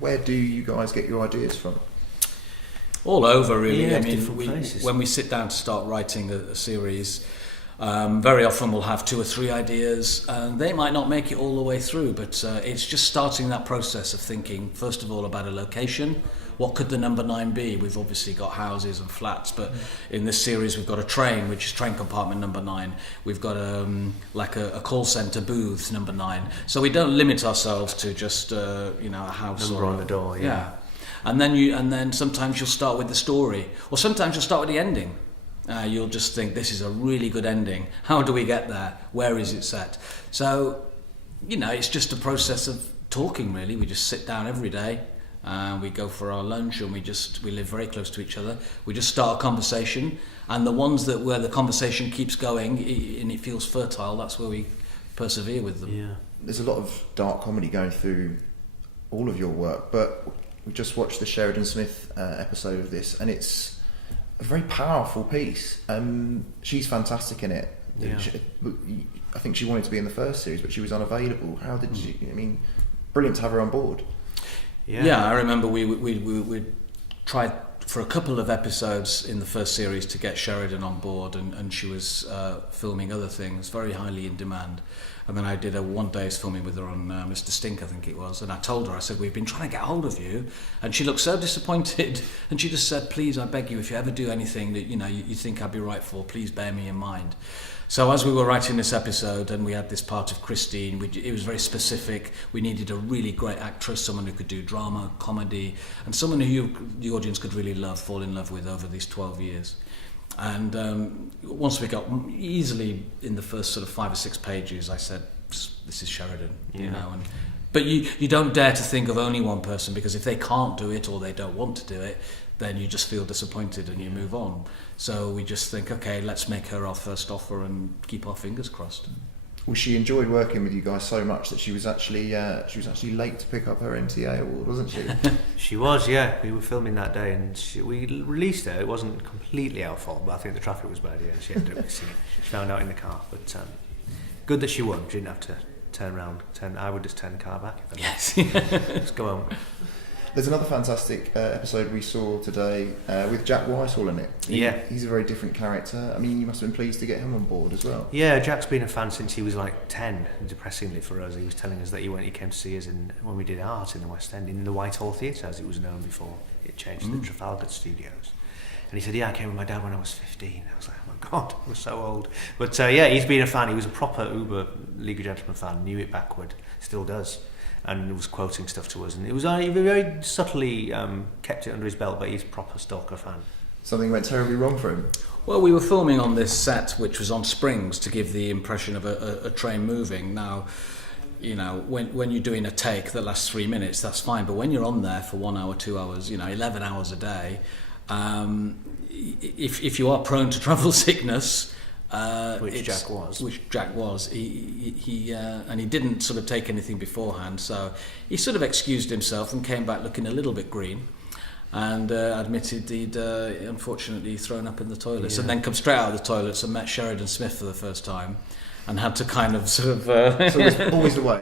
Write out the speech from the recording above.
Where do you guys get your ideas from? All over, really. Yeah, I mean, places. when we sit down to start writing a series, very often we'll have 2 or 3 ideas, and they might not make it all the way through, but it's just starting that process of thinking, first of all, about a location. What could the number 9 be? We've obviously got houses and flats, but in this series we've got a train, which is train compartment number 9. We've got a call centre booth number 9. So we don't limit ourselves to just a house Number on the door, yeah. And then sometimes you'll start with the story, or sometimes you'll start with the ending. You'll just think, this is a really good ending. How do we get there? Where is it set? So, it's just a process of talking, really. We just sit down every day. We go for our lunch, and we live very close to each other. We just start a conversation, and the ones where the conversation keeps going and it feels fertile, that's where we persevere with them. Yeah. There's a lot of dark comedy going through all of your work, but we just watched the Sheridan Smith episode of this, and it's a very powerful piece. She's fantastic in it. Yeah. I think she wanted to be in the first series, but she was unavailable. How did she? I mean, brilliant to have her on board. Yeah, I remember we tried for a couple of episodes in the first series to get Sheridan on board, and she was filming other things, very highly in demand. And then I did a one day's filming with her on Mr. Stink, I think it was, and I told her, I said, we've been trying to get hold of you, and she looked so disappointed, and she just said, please, I beg you, if you ever do anything that you think I'd be right for, please bear me in mind. So as we were writing this episode, and we had this part of Christine, it was very specific. We needed a really great actress, someone who could do drama, comedy, and someone who the audience could really fall in love with over these 12 years. And once we got easily in the first sort of 5 or 6 pages, I said, this is Sheridan, But you don't dare to think of only one person, because if they can't do it or they don't want to do it, then you just feel disappointed and you move on. So we just think, okay, let's make her our first offer and keep our fingers crossed. Well, she enjoyed working with you guys so much that she was actually late to pick up her MTA award, wasn't she? She was, yeah. We were filming that day, and we released her. It wasn't completely our fault, but I think the traffic was bad. Yeah, she ended up missing it. She found out in the car, but good that she won. She didn't have to turn around. I would just turn the car back. Yes. Let's go home. There's another fantastic episode we saw today with Jack Whitehall in it. He's a very different character. I mean, you must have been pleased to get him on board as well. Yeah, Jack's been a fan since he was like 10, depressingly for us. He was telling us that he came to see us when we did art in the West End, in the Whitehall Theatre, as it was known before it changed to the Trafalgar Studios. And he said, I came with my dad when I was 15. I was like, oh my God, I was so old. But he's been a fan. He was a proper Uber League of Gentlemen fan, knew it backward, still does. And was quoting stuff to us, and it was he very subtly kept it under his belt, but he's a proper stalker fan. Something went terribly wrong for him. Well, we were filming on this set, which was on springs, to give the impression of a train moving. Now, when you're doing a take that lasts 3 minutes, that's fine. But when you're on there for 1 hour, 2 hours, 11 hours a day, if you are prone to travel sickness. Which Jack was. He and he didn't sort of take anything beforehand, so he sort of excused himself and came back looking a little bit green, and admitted he'd unfortunately thrown up in the toilets, and then come straight out of the toilets and met Sheridan Smith for the first time, and had to kind of sort of. So it was always the way.